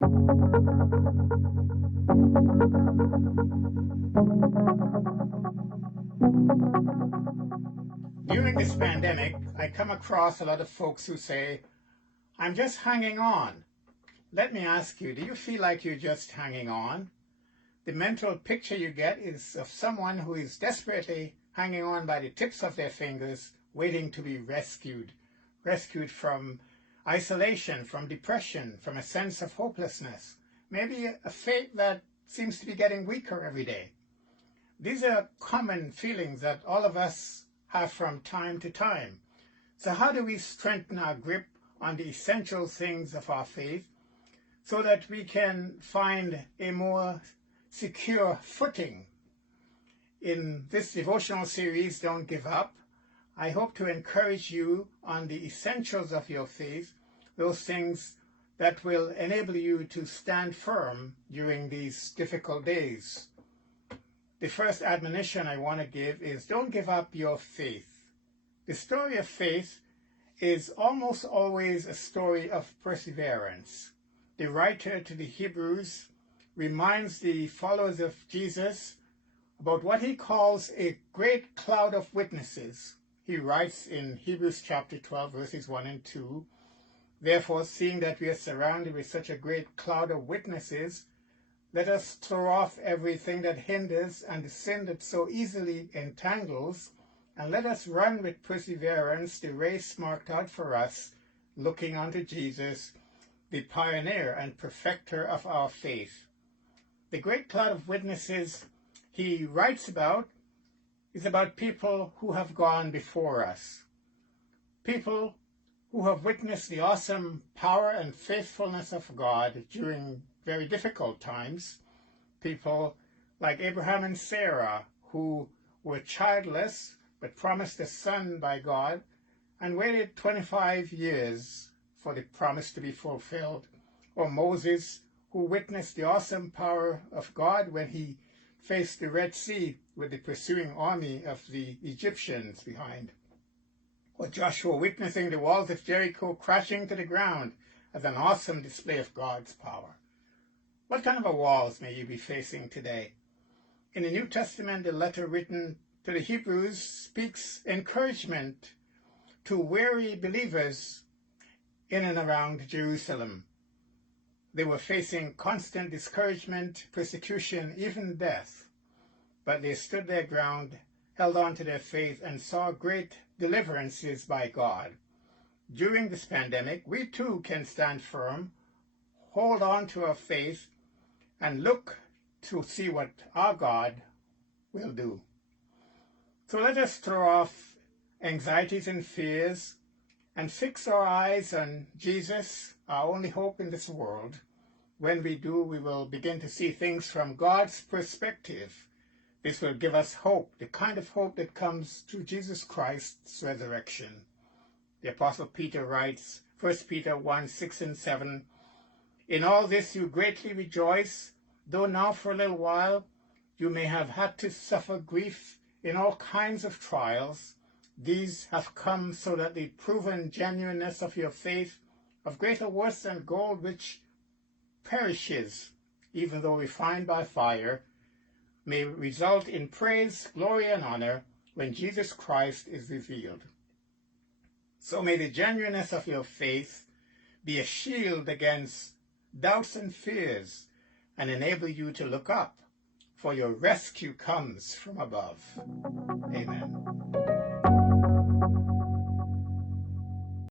During this pandemic, I come across a lot of folks who say, I'm just hanging on. Let me ask you, do you feel like you're just hanging on? The mental picture you get is of someone who is desperately hanging on by the tips of their fingers, waiting to be rescued. Rescued from isolation, from depression, from a sense of hopelessness. Maybe a faith that seems to be getting weaker every day. These are common feelings that all of us have from time to time. So how do we strengthen our grip on the essential things of our faith so that we can find a more secure footing? In this devotional series, Don't Give Up, I hope to encourage you on the essentials of your faith, those things that will enable you to stand firm during these difficult days. The first admonition I want to give is don't give up your faith. The story of faith is almost always a story of perseverance. The writer to the Hebrews reminds the followers of Jesus about what he calls a great cloud of witnesses. He writes in Hebrews chapter 12, verses 1 and 2, Therefore, seeing that we are surrounded with such a great cloud of witnesses, let us throw off everything that hinders and the sin that so easily entangles, and let us run with perseverance the race marked out for us, looking unto Jesus, the pioneer and perfecter of our faith. The great cloud of witnesses he writes about is about people who have gone before us, people who have witnessed the awesome power and faithfulness of God during very difficult times, people like Abraham and Sarah, who were childless but promised a son by God and waited 25 years for the promise to be fulfilled, or Moses, who witnessed the awesome power of God when he faced the Red Sea with the pursuing army of the Egyptians behind, or Joshua witnessing the walls of Jericho crashing to the ground as an awesome display of God's power. What kind of a walls may you be facing today? In the New Testament, the letter written to the Hebrews speaks encouragement to weary believers in and around Jerusalem. They were facing constant discouragement, persecution, even death, but they stood their ground, held on to their faith, and saw great deliverances by God. During this pandemic, we too can stand firm, hold on to our faith, and look to see what our God will do. So let us throw off anxieties and fears and fix our eyes on Jesus, our only hope in this world. When we do, we will begin to see things from God's perspective. This will give us hope, the kind of hope that comes through Jesus Christ's resurrection. The Apostle Peter writes, 1 Peter 1, 6 and 7, In all this you greatly rejoice, though now for a little while you may have had to suffer grief in all kinds of trials. These have come so that the proven genuineness of your faith, of greater worth than gold which perishes, even though refined by fire, may result in praise, glory, and honor when Jesus Christ is revealed. So may the genuineness of your faith be a shield against doubts and fears and enable you to look up, for your rescue comes from above. Amen.